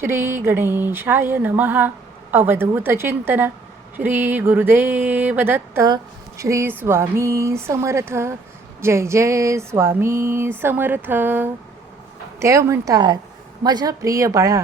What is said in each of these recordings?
श्री गणेशाय नमः. अवधूत चिंतन. श्री गुरुदेव दत्त. श्री स्वामी समर्थ. जय जय स्वामी समर्थ. देव म्हणतात, माझ्या प्रिय बाळा,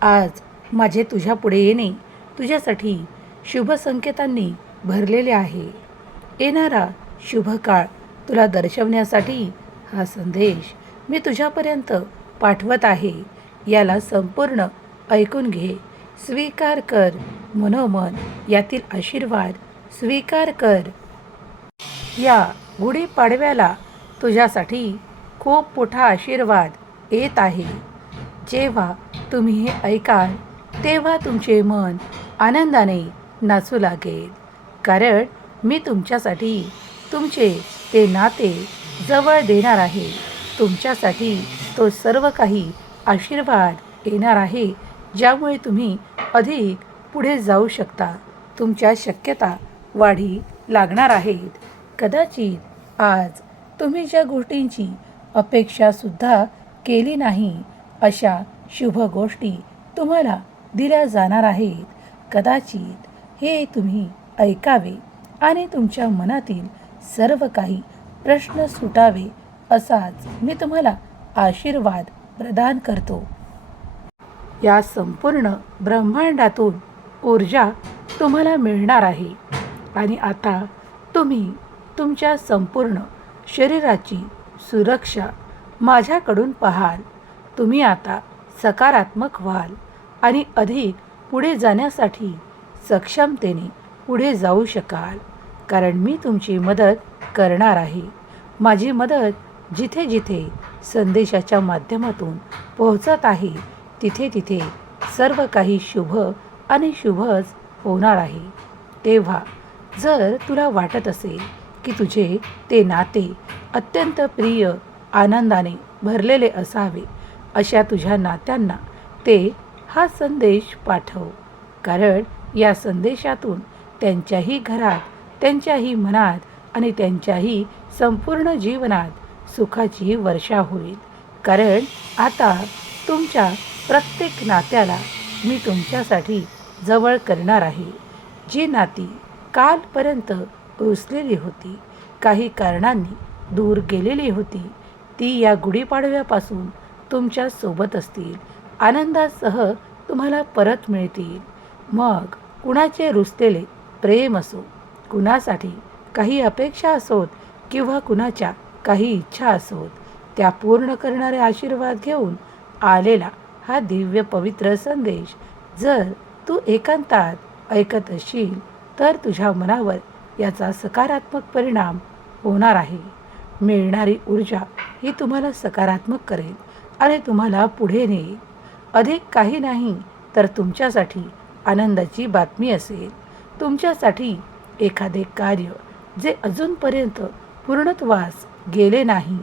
आज माझे तुझ्या पुढे येणे तुझ्यासाठी शुभ संकेतांनी भरलेले आहे. येणारा शुभ काळ तुला दर्शवण्यासाठी हा संदेश मी तुझ्यापर्यंत पाठवत आहे. याला संपूर्ण ऐकून घे. स्वीकार कर. मनोमन यातील आशीर्वाद स्वीकार कर. या गुढीपाडव्याला तुझ्यासाठी खूप मोठा आशीर्वाद येत आहे. जेव्हा तुम्ही हे ऐकाल तेव्हा तुमचे मन आनंदाने नाचू लागेल. कारण मी तुमच्यासाठी तुमचे ते नाते जवळ देणार आहे. तुमच्यासाठी तो सर्व काही आशीर्वाद येणार आहे, ज्यामुळे तुम्ही अधिक पुढे जाऊ शकता. तुमच्या शक्यता वाढी लागणार आहेत. कदाचित आज तुम्ही ज्या गोष्टींची अपेक्षासुद्धा केली नाही, अशा शुभ गोष्टी तुम्हाला दिल्या जाणार आहेत. कदाचित हे तुम्ही ऐकावे आणि तुमच्या मनातील सर्व काही प्रश्न सुटावे, असाच मी तुम्हाला आशीर्वाद प्रदान करतो. या संपूर्ण ब्रह्मांडातून ऊर्जा तुम्हाला मिळणार आहे आणि आता तुम्ही तुमच्या संपूर्ण शरीराची सुरक्षा माझ्याकडून पाहाल. तुम्ही आता सकारात्मक व्हाल आणि अधिक पुढे जाण्यासाठी सक्षमतेने पुढे जाऊ शकाल. कारण मी तुमची मदत करणार आहे. माझी मदत जिथे जिथे संदेशाच्या माध्यमातून पोहोचत आहे, तिथे तिथे सर्व काही शुभ आणि शुभच होणार आहे. तेव्हा जर तुला वाटत असेल की तुझे ते नाते अत्यंत प्रिय, आनंदाने भरलेले असावे, अशा तुझ्या नात्यांना ते हा संदेश पाठव. कारण या संदेशातून त्यांच्याही घरात, त्यांच्याही मनात आणि त्यांच्याही संपूर्ण जीवनात सुखाची वर्षा होईल. कारण आता तुमच्या प्रत्येक नात्याला मी तुमच्यासाठी जवळ करणार आहे. जी नाती कालपर्यंत रुसलेली होती, काही कारणांनी दूर गेलेली होती, ती या गुढीपाडव्यापासून तुमच्या सोबत असतील. आनंदासह तुम्हाला परत मिळतील. मग कुणाचे रुसलेले प्रेम असो, कुणासाठी काही अपेक्षा असोत किंवा कुणाच्या काही इच्छा असोत, त्या पूर्ण करणारे आशीर्वाद घेऊन आलेला हा दिव्य पवित्र संदेश जर तू एकांतात ऐकत असशील, तर तुझ्या मनावर याचा सकारात्मक परिणाम होणार आहे. मिळणारी ऊर्जा ही तुम्हाला सकारात्मक करेल आणि तुम्हाला पुढे नेईल. अधिक काही नाही तर तुमच्यासाठी आनंदाची बातमी असेल. तुमच्यासाठी एखादे कार्य जे अजूनपर्यंत पूर्णत्वास गेले नाही,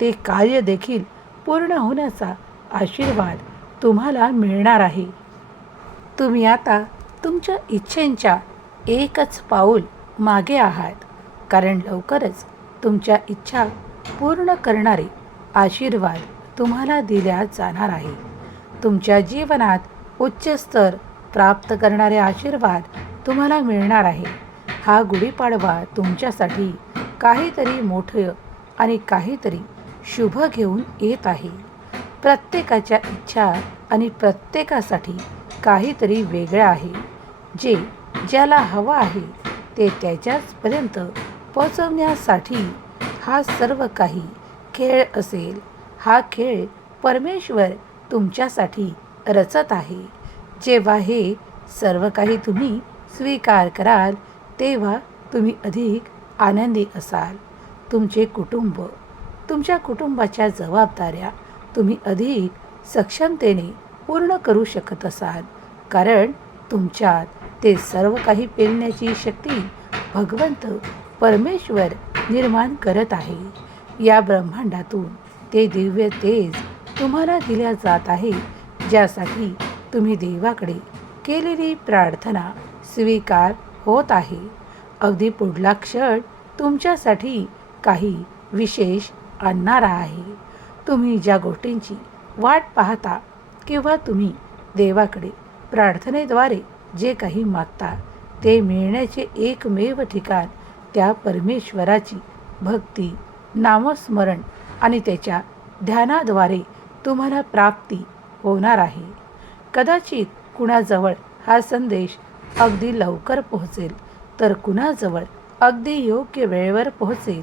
ते कार्य देखील पूर्ण होण्याचा आशीर्वाद तुम्हाला मिळणार आहे. तुम्ही आता तुमच्या इच्छेंच्या एकच पाऊल मागे आहात. कारण लवकरच तुमच्या इच्छा पूर्ण करणारे आशीर्वाद तुम्हाला दिल्या जाणार आहे. तुमच्या जीवनात उच्च स्तर प्राप्त करणारे आशीर्वाद तुम्हाला मिळणार आहे. हा गुढीपाडवा तुमच्यासाठी काहीतरी मोठं आणि काहीतरी शुभ घेऊन येत आहे. प्रत्येकाच्या इच्छा आणि प्रत्येकासाठी काहीतरी वेगळं आहे. जे ज्याला हवं आहे ते त्याच्याचपर्यंत पोहोचवण्यासाठी हा सर्व काही खेळ असेल. हा खेळ परमेश्वर तुमच्यासाठी रचत आहे. जेव्हा हे सर्व काही तुम्ही स्वीकार कराल, तेव्हा तुम्ही अधिक आनंदी असाल. तुमचे कुटुंब, तुमच्या कुटुंबाच्या जबाबदाऱ्या तुम्ही अधिक सक्षमतेने पूर्ण करू शकत असाल. कारण तुमच्यात ते सर्व काही पेलण्याची शक्ती भगवंत परमेश्वर निर्माण करत आहे. या ब्रह्मांडातून ते दिव्य तेज तुम्हाला दिल्या जात आहे, ज्यासाठी तुम्ही देवाकडे केलेली प्रार्थना स्वीकार होत आहे. अगदी पुढला क्षण तुमच्यासाठी काही विशेष आणणारा आहे. तुम्ही ज्या गोष्टींची वाट पाहता किंवा तुम्ही देवाकडे प्रार्थनेद्वारे जे काही मागता ते मिळण्याचे एकमेव ठिकाण त्या परमेश्वराची भक्ती, नामस्मरण आणि त्याच्या ध्यानाद्वारे तुम्हाला प्राप्ती होणार आहे. कदाचित कुणाजवळ हा संदेश अगदी लवकर पोहोचेल, तर कुणाजवळ अगदी योग्य वेळेवर पोहोचेल.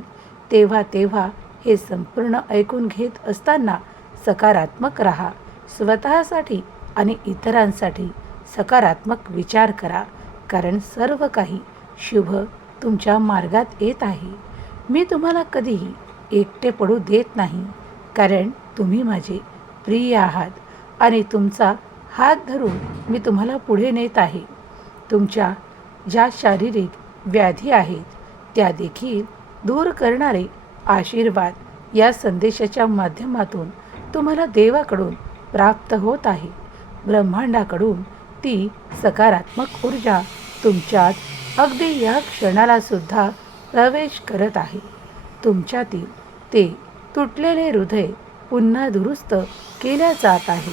तेव्हा हे संपूर्ण ऐकून घेत असताना सकारात्मक राहा. स्वतःसाठी आणि इतरांसाठी सकारात्मक विचार करा, कारण सर्व काही शुभ तुमच्या मार्गात येत आहे. मी तुम्हाला कधीही एकटे पडू देत नाही, कारण तुम्ही माझे प्रिय आहात आणि तुमचा हात धरून मी तुम्हाला पुढे नेत आहे. तुमच्या ज्या शारीरिक व्याधी आहेत त्या देखील दूर करणारे आशीर्वाद या संदेशाच्या माध्यमातून तुम्हाला देवाकडून प्राप्त होत आहे. ब्रह्मांडाकडून ती सकारात्मक ऊर्जा तुमच्यात अगदी या क्षणाला सुद्धा प्रवेश करत आहे. तुमच्यातील ते तुटलेले हृदय पुन्हा दुरुस्त केल्या जात आहे.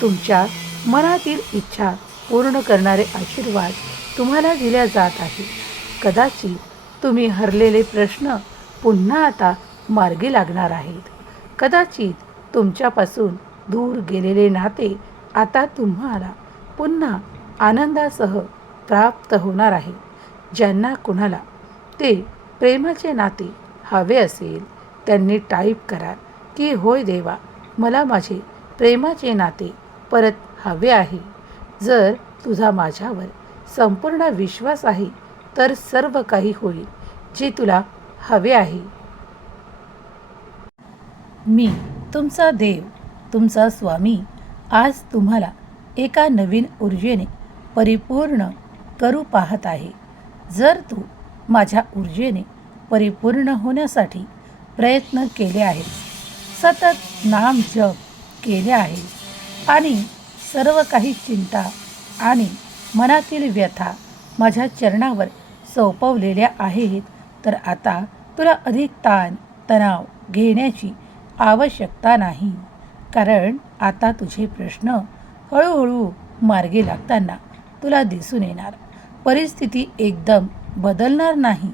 तुमच्या मनातील इच्छा पूर्ण करणारे आशीर्वाद तुम्हाला दिल्या जात आहे. कदाचित तुम्ही हरलेले प्रश्न पुन्हा आता मार्गी लागणार आहेत. कदाचित तुमच्यापासून दूर गेलेले नाते आता तुम्हाला पुन्हा आनंदासह प्राप्त होणार आहे. ज्यांना कुणाला ते प्रेमाचे नाते हवे असेल त्यांनी टाईप करा की होय देवा, मला माझे प्रेमाचे नाते परत हवे आहे. जर तुझा माझ्यावर संपूर्ण विश्वास आहे तर सर्व काही होईल जे तुला हवे आहे. मी तुमचा देव, तुमचा स्वामी आज तुम्हाला एका नवीन ऊर्जेने परिपूर्ण करू पाहत आहे. जर तू माझ्या ऊर्जेने परिपूर्ण होण्यासाठी प्रयत्न केले आहेत, सतत नाम जप केले आहे आणि सर्व काही चिंता आणि मनातील व्यथा माझ्या चरणावर सोपवलेल्या आहेत, तर आता तुला अधिक ताण तणाव घेण्याची आवश्यकता नाही. कारण आता तुझे प्रश्न हळूहळू मार्गी लागताना तुला दिसून येणार. परिस्थिती एकदम बदलणार नाही,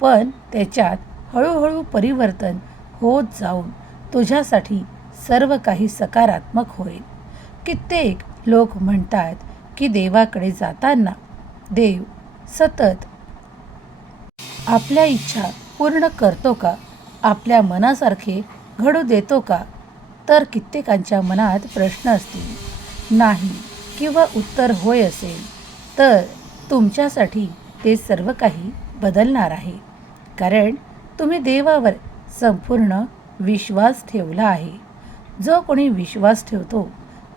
पण त्याच्यात हळूहळू परिवर्तन होत जाऊन तुझ्यासाठी सर्व काही सकारात्मक होईल. कित्येक लोक म्हणतात की देवाकडे जाताना देव सतत आपल्या इच्छा पूर्ण करतो का, आपल्या मनासारखे घडू देतो का? तर कित्येकांच्या मनात प्रश्न असतील नाही किंवा उत्तर होय असेल, तर तुमच्यासाठी ते सर्व काही बदलणार आहे. कारण तुम्ही देवावर संपूर्ण विश्वास ठेवला आहे. जो कोणी विश्वास ठेवतो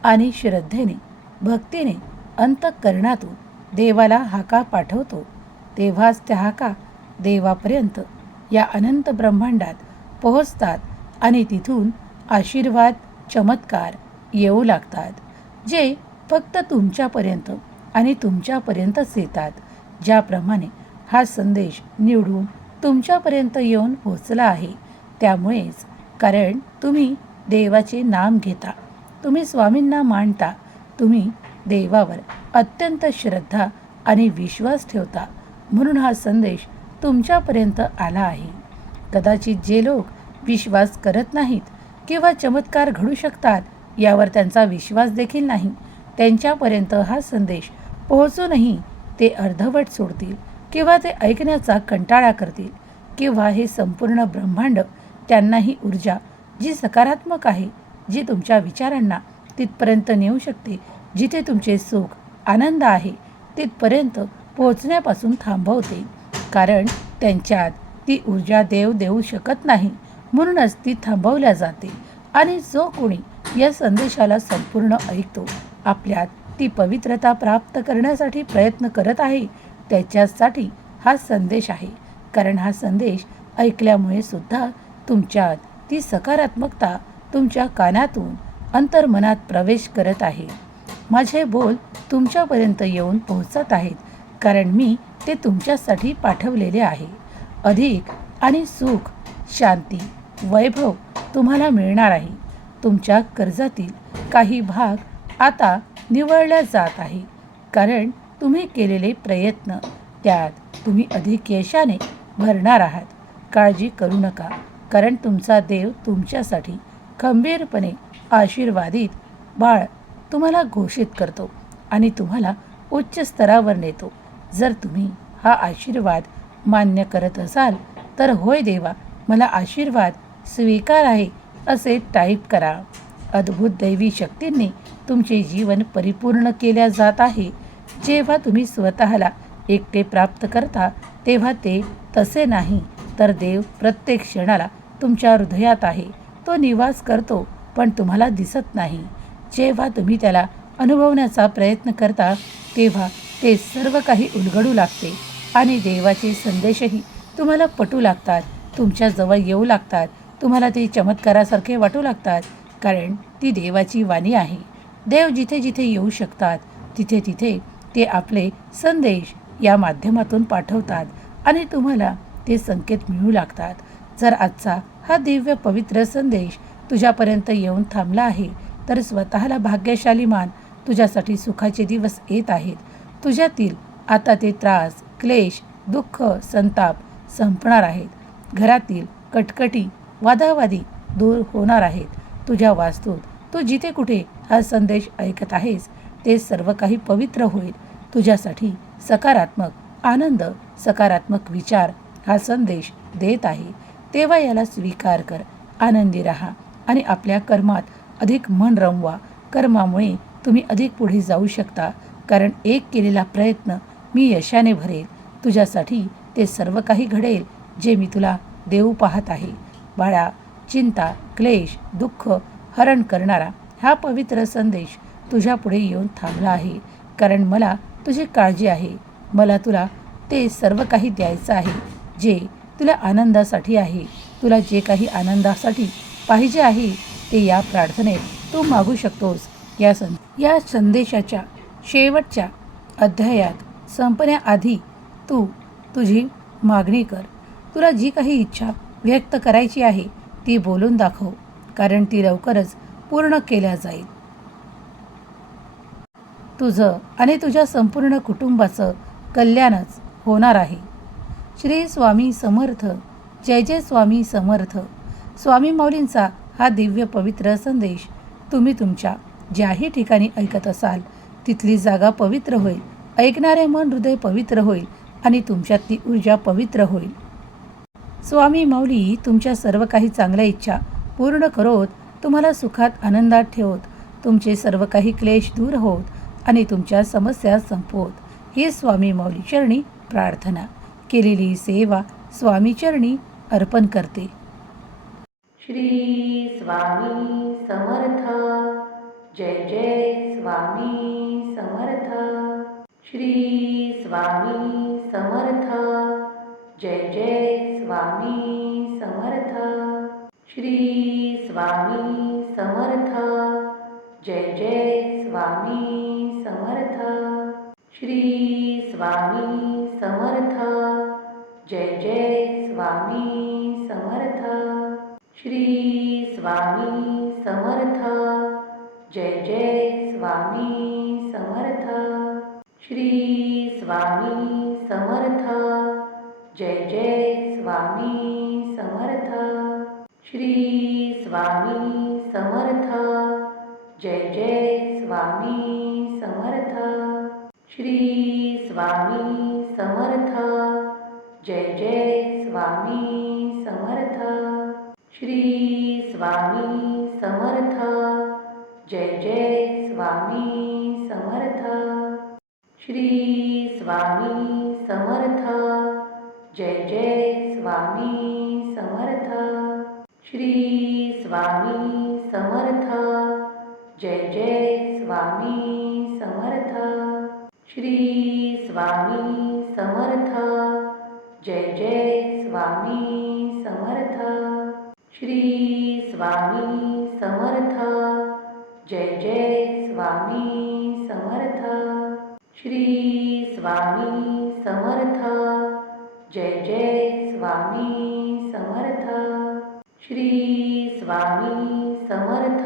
आणि श्रद्धेने भक्तीने अंतःकरणातून देवाला हाका पाठवतो, तेव्हाच त्या हाका देवापर्यंत या अनंत ब्रह्मांडात पोहोचतात आणि तिथून आशीर्वाद चमत्कार येऊ लागतात, जे फक्त तुमच्यापर्यंत आणि तुमच्यापर्यंतच येतात. ज्याप्रमाणे हा संदेश निवडून तुमच्यापर्यंत येऊन पोहोचला आहे, त्यामुळेच कारण तुम्ही देवाचे नाम घेता, तुम्ही स्वामींना मानता, तुम्ही देवावर अत्यंत श्रद्धा आणि विश्वास ठेवता, म्हणून हा संदेश तुमच्यापर्यंत आला आहे. कदाचित जे लोक विश्वास करत नाहीत किंवा चमत्कार घडू शकतात यावर त्यांचा विश्वास देखील नाही, त्यांच्यापर्यंत हा संदेश पोहोचूनही ते अर्धवट सोडतील किंवा ते ऐकण्याचा कंटाळा करतील, किंवा हे संपूर्ण ब्रह्मांड त्यांना ही ऊर्जा जी सकारात्मक आहे, जी तुमच्या विचारांना तिथपर्यंत नेऊ शकते, जिथे तुमचे सुख आनंद आहे तिथपर्यंत पोहोचण्यापासून थांबवते. कारण त्यांच्यात ती ऊर्जा देव देऊ शकत नाही, म्हणूनच ती थांबवल्या जाते. आणि जो कोणी या संदेशाला संपूर्ण ऐकतो, आपल्यात ती पवित्रता प्राप्त करण्यासाठी प्रयत्न करत आहे, त्याच्यासाठी हा संदेश आहे. कारण हा संदेश ऐकल्यामुळे सुद्धा तुमच्यात ती सकारात्मकता तुमच्या कानातून अंतर्मनात प्रवेश करत आहे. माझे बोल तुमच्यापर्यंत येऊन पोहोचत आहेत, कारण मी ते तुमच्यासाठी पाठवलेले आहे. अधिक आणि सुख, शांती, वैभव तुम्हाला मिळणार आहे. तुमच्या कर्जातील काही भाग आता निवळल्या जात आहे, कारण तुम्ही केलेले प्रयत्न त्यात तुम्ही अधिक यशाने भरणार आहात. काळजी करू नका, कारण तुमचा देव तुमच्यासाठी खंबीरपणे आशीर्वादित बाळ तुम्हाला घोषित करतो आणि तुम्हाला उच्च स्तरावर नेतो. जर तुम्ही हा आशीर्वाद मान्य करत असाल तर होय देवा, मला आशीर्वाद स्वीकार आहे असे टाईप करा. अद्भुत दैवी शक्तींनी तुमचे जीवन परिपूर्ण केल्या जात आहे. जेव्हा तुम्ही स्वतःला एकटे प्राप्त करता तेव्हा ते तसे नाही, तर देव प्रत्येक क्षणाला तुमच्या हृदयात आहे. तो निवास करतो पण तुम्हाला दिसत नाही. जेव्हा तुम्ही त्याला अनुभवण्याचा प्रयत्न करता तेव्हा ते सर्व काही उलगडू लागते आणि देवाचे संदेशही तुम्हाला पटू लागतात, तुमच्याजवळ येऊ लागतात. तुम्हाला ते चमत्कारासारखे वाटू लागतात, कारण ती देवाची वाणी आहे. देव जिथे जिथे येऊ शकतात तिथे तिथे ते आपले संदेश या माध्यमातून पाठवतात आणि तुम्हाला ते संकेत मिळू लागतात. जर आजचा हा दिव्य पवित्र संदेश तुझ्यापर्यंत येऊन थांबला आहे तर स्वतःला भाग्यशाली मान. तुझ्यासाठी सुखाचे दिवस येत आहेत. तुझ्यातील आता ते त्रास, क्लेश, दुःख, संताप संपणार आहेत. घरातील कटकटी, वादावादी दूर होणार आहेत. तुझ्या वास्तूत तू जिथे कुठे हा संदेश ऐकत आहेस ते सर्व काही पवित्र होईल. तुझ्यासाठी सकारात्मक आनंद, सकारात्मक विचार हा संदेश देत आहे. तेव्हा याला स्वीकार कर, आनंदी राहा आणि आपल्या कर्मात अधिक मन रमवा. कर्मामुळे तुम्ही अधिक पुढे जाऊ शकता, कारण एक केलेला प्रयत्न मी यशाने भरेल. तुझ्यासाठी ते सर्व काही घडेल जे मी तुला देऊ पाहत आहे. बाळा, चिंता, क्लेश, दुःख हरण करणारा हा पवित्र संदेश तुझ्या पुढे येऊन थांबला आहे, कारण मला तुझी काळजी आहे. मला तुला ते सर्व काही द्यायचं आहे जे तुला आनंदासाठी आहे. तुला जे काही आनंदासाठी पाहिजे आहे ते या प्रार्थनेत तू मागू शकतोस. या संदेशाच्या शेवटच्या अध्यायात संपण्याआधी तू तुझी मागणी कर. तुला जी काही इच्छा व्यक्त करायची आहे ती बोलून दाखव, कारण ती लवकरच पूर्ण केल्या जाईल. तुझं आणि तुझ्या संपूर्ण कुटुंबाचं कल्याणच होणार आहे. श्री स्वामी समर्थ. जय जय स्वामी समर्थ. स्वामी माऊलींचा हा दिव्य पवित्र संदेश तुम्ही तुमच्या ज्याही ठिकाणी ऐकत असाल तिथली जागा पवित्र होईल. ऐकणारे मन, हृदय पवित्र होईल आणि तुमच्यातली ऊर्जा पवित्र होईल. स्वामी माऊली तुमच्या सर्व काही चांगल्या इच्छा पूर्ण करोत, तुम्हाला सुखात आनंदात ठेवत, तुमचे सर्व काही क्लेश दूर होत आणि तुमच्या समस्या संपवत. ही स्वामी माऊली चरणी प्रार्थना. केलेली सेवा स्वामी चरणी अर्पण करते. श्री स्वामी समर्थ. जय जय स्वामी समर्थ. श्री स्वामी समर्थ. जय जय स्वामी समर्थ. श्री स्वामी समर्थ. जय जय स्वामी समर्थ. श्री स्वामी समर्थ. जय जय स्वामी समर्थ. श्री स्वामी समर्थ. जय जय स्वामी समर्थ. श्री स्वामी समर्थ. जय जय स्वामी समर्थ. श्री स्वामी समर्थ. जय जय स्वामी समर्थ. श्री स्वामी समर्थ. जय जय स्वामी समर्थ. श्री स्वामी समर्थ. जय जय स्वामी समर्थ. श्री स्वामी समर्थ. जय जय स्वामी समर्थ. श्री स्वामी समर्थ. जय जय स्वामी समर्थ. श्री स्वामी समर्थ. जय जय स्वामी समर्थ. श्री स्वामी समर्थ. जय जय स्वामी समर्थ. श्री स्वामी समर्थ. जय जय स्वामी समर्थ. श्री स्वामी समर्थ.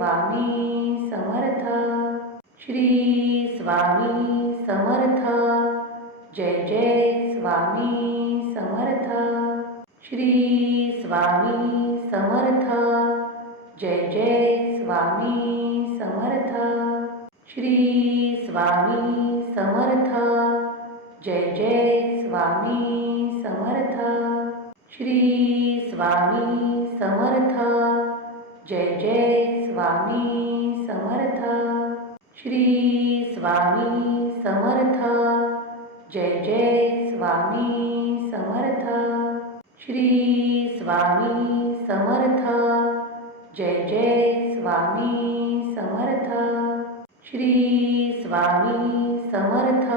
स्वामी समर्थ. श्री स्वामी समर्थ. जय जय स्वामी समर्थ. श्री स्वामी समर्थ. जय जय स्वामी समर्थ. श्री स्वामी समर्थ. जय जय स्वामी समर्थ. श्री स्वामी समर्थ. जय जय स्वामी समर्थ. श्री स्वामी समर्थ. जय जय स्वामी समर्थ. श्री स्वामी समर्थ. जय जय स्वामी समर्थ. श्री स्वामी समर्थ.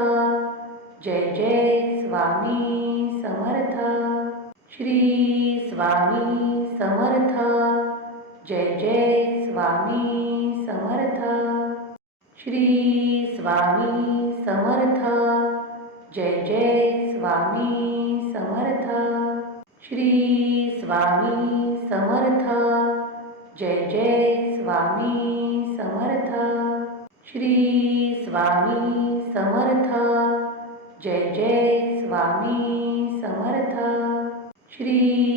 जय जय स्वामी समर्थ. श्री स्वामी समर्थ. जय जय स्वामी समर्थ. श्री स्वामी समर्थ. जय जय स्वामी समर्थ. श्री स्वामी समर्थ. जय जय स्वामी समर्थ. श्री स्वामी समर्थ. जय जय स्वामी समर्थ. श्री